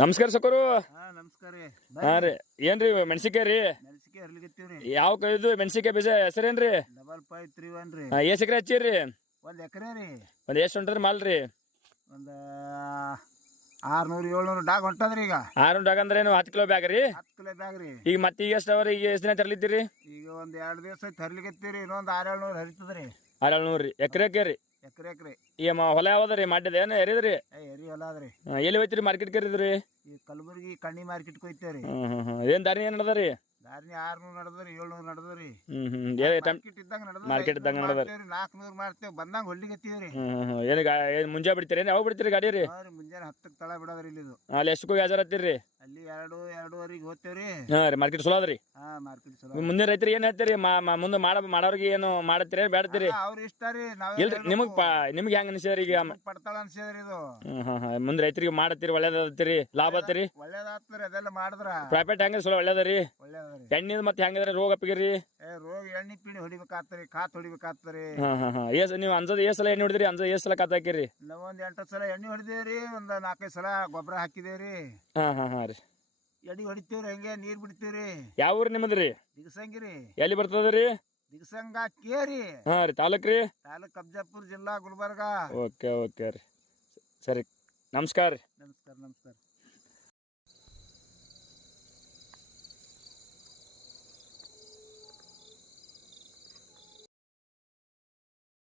ನಮಸ್ಕಾರ ಸಕರು. ನಮಸ್ಕಾರ ರೀ. ಹಾ ರೀ, ಏನ್ರಿ ಮೆಣಸಿಕಾಯಿ ರೀ? ಮೆಣಸಿಕಾಯಿ ಹರ್ಲಿಕತ್ತೀವ್ರಿ. ಯಾವ ಇದು ಮೆಣಸಿಕಾಯಿ ಬೀಜ ಹೆಸರೇನ್ರಿ? 5531 ರೀ. ಎಷ್ಟ್ ಎಕರೆ ಹಚ್ಚಿರಿ? 1 ಎಕರೆ ರೀ. ಎಷ್ಟು ಹೊಂಟ್ರಿ ಮಾಲ್ ರೀ? ಒಂದು 600-700 ಡಾಗ್ ಹೊಂಟದ್ರಿ. ಈಗ 600 ಡಾಗ್ ಅಂದ್ರೆ ಏನು 10 ಕಿಲೋ ಬ್ಯಾಗ್ ರೀ? 10 ಕಿಲೋ ಬ್ಯಾಗ್ ರೀ. ಈಗ ಮತ್ತೆ ಈಗ ಎಷ್ಟು ಅವ್ರಿ? ಈಗ ಎಷ್ಟು ದಿನ ತರ್ಲಿದ್ದೀರಿ? ಈಗ ಒಂದು 2 ದಿವಸ ಐತಿ ಹರ್ಲಿಕತ್ತೀವ್ರಿ. ಇನ್ನೊಂದು 600-700 ಹರಿತದ್ರಿ. 600 ರೀ ಎಕರೆಗೆ ರೀ? ಎಕರೆ. ಈ ಹೊಲ ಯಾವ್ದ್ರಿ ಮಾಡಿದ ಏನು ಎರಿದ್ರಿ? ಎರಿ ಹೊಲ ಅದ್ರಿ. ಎಲ್ಲಿ ಹೋಯ್ತಿರಿ ಮಾರ್ಕೆಟ್ ಕರಿದ್ರಿ? ಈ ಕಲಬುರ್ಗಿ ಕಣ್ಣಿ ಮಾರ್ಕೆಟ್ ಹೋಯ್ತೇವ್ರಿ. ಏನ್ ದಾರಿ ಏನ್ ನಡದರಿ? ದಾರಿನಿ 600 ನಡದ್ರಿ, 700 ನಡದ್ರಿ. ಮಾರ್ಕೆಟ್ ಇದ್ದಂಗ ನಡದ್ರಿ. 400 ಮಾಡ್ತೇವ್. ಬಂದಂಗ ಹೊಡ್ಲಿಕತ್ತೀವ್ರಿ. ಏನು ಮುಂಜಾ ಬಿಡ್ತೀರಿ? ಯಾವಾಗ ಬಿಡ್ತೀರಿ ಗಾಡಿ ರೀ? ಮುಂಜಾನೆ 10ಕ್ಕೆ ತಳ ಬಿಡೋದ್ರಿ ಇಲ್ಲಿ. ಅಲ್ಲಿ ಎಷ್ಟಕ್ಕೆ ಹೋಗಿ ಹಾಜರ್ ಹತ್ತೀರಿ? ಅಲ್ಲಿ 2-2:30 ಹೋಗ್ತೇವ್ರಿ. ಹಾ ರೀ, ಮಾರ್ಕೆಟ್ ಚಲೋ ಅದ್ರಿ? ಮಾರ್ಕೆಟ್ ಚಲೋ. ಮುಂದಿನ ರೈತರಿಗೆ ಏನ್ ಹೇಳ್ತೀರಿ? ಮುಂದೆ ಮಾಡೋರಿಗೆ ಏನು ಮಾಡತ್ತೀರಿ ಬೇಡತ್ತೀರಿ? ಅವ್ರ ಇಷ್ಟ ರೀ. ಇಲ್ರಿ, ನಿಮ್ಗೆ ಹೆಂಗ ಅನ್ಸಿದ್ರಿ? ಈಗ ಪಡ್ತಾಳ ಅನ್ಸಿದ್ರಿ ಇದು. ಮುಂದೆ ರೈತರಿಗೆ ಮಾಡತ್ತೀರಿ, ಒಳ್ಳೇದತ್ತೀರಿ, ಲಾಭ ಆತ್ರಿ? ಒಳ್ಳೇದಾಗ್ತರಿ ಅದೆಲ್ಲ ಮಾಡಿದ್ರ. ಪ್ರಾಫಿಟ್ ಹೆಂಗ ಚಲೋ ಒಳ್ಳೇದ್ರಿ? ಒಳ್ಳೇದ್ರಿ. ಎಣ್ಣೆ ಮತ್ತೆ ಹೆಂಗದ್ರಿ? ರೋಗ ಅಪ್ಪಿಗಿರಿ? ರೋಗ ಎಣ್ಣೆ ಪಿಣಿ ಹೊಡಿಬೇಕಾಗ್ತರಿ, ಕಾತ್ ಹೊಡಿಬೇಕಾಗ್ತರಿ. ನೀವು ಅಂಜದ ಸಲ ಎಣ್ಣೆ ಹೊಡಿದ್ರಿ? ಅಂಜದ ಸಲ ಕಾತ್ ಹಾಕಿರಿ? ನಾವೊಂದ್ 8 ಸಲ ಎಣ್ಣೆ ಹೊಡಿದೇವ್ರಿ. ಒಂದ್ 4-5 ಸಲ ಗೊಬ್ಬರ ಹಾಕಿದೇವ್ರಿ. ಹಾ ರೀ. ಎಣ್ಣೆ ಹೊಡಿತೇವ್ರಿ, ಹಂಗೆ ನೀರ್ ಬಿಡ್ತೇವ್ರಿ. ಯಾವ ಊರ್ ನಿಮ್ಮದ್ರಿ? ದಿಗಸಂಗಿರಿ. ಎಲ್ಲಿ ಬರ್ತದ್ರಿ? ದಿಗಸಂಗ ಕೇರಿ. ಹಾ ರೀ. ತಾಲೂಕ್ ರೀ? ತಾಲೂಕ್ ಅಫಜಲ್ಪುರ್, ಜಿಲ್ಲಾ ಗುಲ್ಬರ್ಗ. ಓಕೆ ರೀ. ಸರಿ, ನಮಸ್ಕಾರ. ನಮಸ್ಕಾರ.